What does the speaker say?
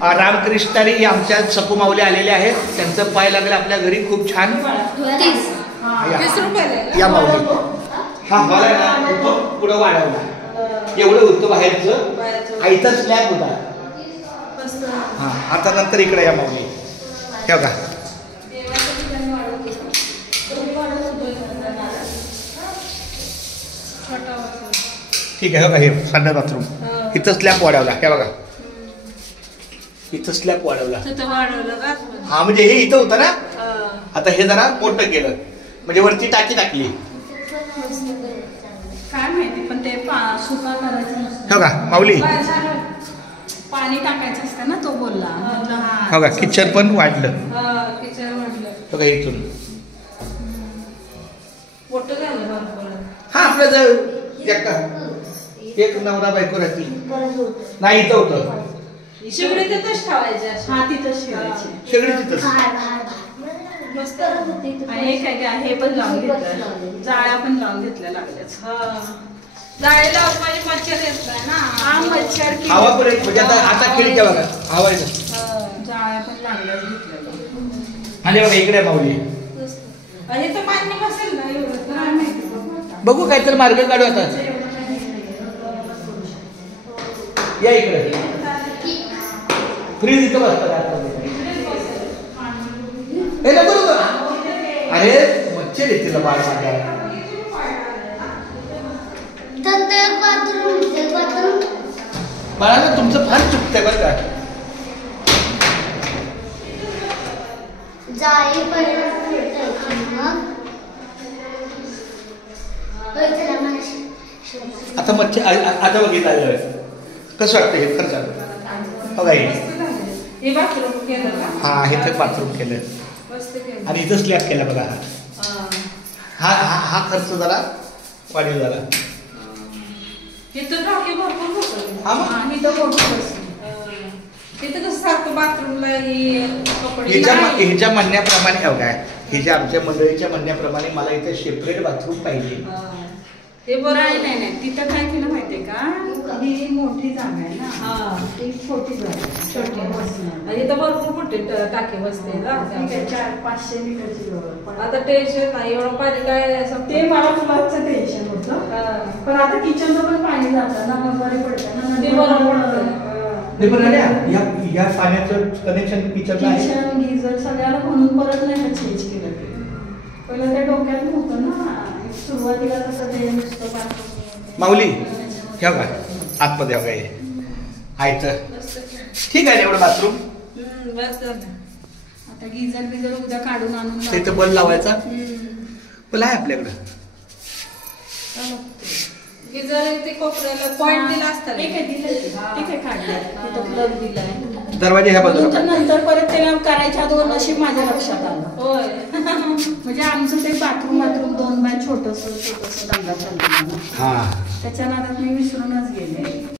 रामकृष्णारी आमच्या सकू माऊली आलेले आहेत. त्यांचं पाय लागलं आपल्या घरी खूप छान. या माऊली हा हॉल आहे ना पुढं वाढवला एवढं होतं बाहेरचं आईचा स्लॅब होता. हा आता नंतर इकडे या माऊली हे बघा. ठीक आहे. बघा हे संडास बाथरूम इथं स्लॅब वाढवला हे बघा. इथं स्लॅब वाढवला. हा म्हणजे हे इथं होतं ना. आता हे जरा मोठं केलं म्हणजे वरती टाकी टाकली. काय माहिती पण ते सुका करायचं नसतं. हो का माऊली पाणी टाकायचं असतं ना तो बोलला. हो का किचन पण वाढलं. किचन वाढलं. बघा इथून मोठं झालं. हा आपलं जर एक नवरा बायको राहतील नाही इथं होतं. शेगडी तिथंच ठेवायचे. हा तिथंच ठेवायची शेगडी तिथंच. मस्त. आणि हे पण लावून घेतलं. जाळ्या पण लावून घेतल्या लागल्याच. जाळ्याला म्हणजे मच्छर येत नाही ना. हा मच्छर हवा पण म्हणजे आता खिडक्या बघा हवा जाळ्या पण लागल्याच घेतल्या. आणि बघा इकडे माऊली हे तर मान्य बसेल ना एवढं काय माहिती. बघू काहीतरी मार्ग काढू आता. या इकडे फ्रीज इथं बसतात. हे नको अरे मच्छर येतील बाळ माझ्या. बाळाला तुमचं फार चुकतंय बरं का. आता मच्छर आता बघितलं कसं वाटतं हे खरं झालं बघा. हा हे बाथरूम केलं आणि इथं स्लॅब केला बघा. हा हा हा खर्च जरा वाढीव झाला. ह्याच्या म्हणण्याप्रमाणे काय ह्याच्या आमच्या मंडळीच्या म्हणण्याप्रमाणे मला इथे सेपरेट बाथरूम पाहिजे. ते बरं नाही. तिथं काय केलं माहितीये का. ही मोठी जागा आहे ना. ती छोटी जागा छोटी आणि इथं भरपूर मोठी टाकी बसते ना. 400-500 लिटरची. आता टेन्शन नाही एवढं पाणी काय ते मला फुलाचं टेन्शन होतं. पण आता किचनचं पण पाणी जातं ना मग बरे पडतं ना. ते बरोबर या पाण्याचं कनेक्शन किचन गिझर सगळ्याला म्हणून परत नाही चेंज केलं. पहिलं ते डोक्यात होतं ना सुरुवातीला तसं ते नुसतं. माऊली ठेव का आतमध्ये हवं हे आहे ठीक आहे एवढं बाथरूम. आता गिझर उद्या काढून आणून तिथं बल लावायचा. बल आहे आपल्याकडं. गिझर ते कोपऱ्याला पॉइंट दिला असता. ठीक आहे काढलं. तिथं प्लग दिलाय. दरवाजे ह्या बाजूला. नंतर परत ते करायच्या दोन नशीब माझ्या लक्षात आलं. होय म्हणजे आमचं ते बाथरूम 2 बाय छोटस दंगा चाललं. हा त्याच्या नादात मी विसरूनच गेले.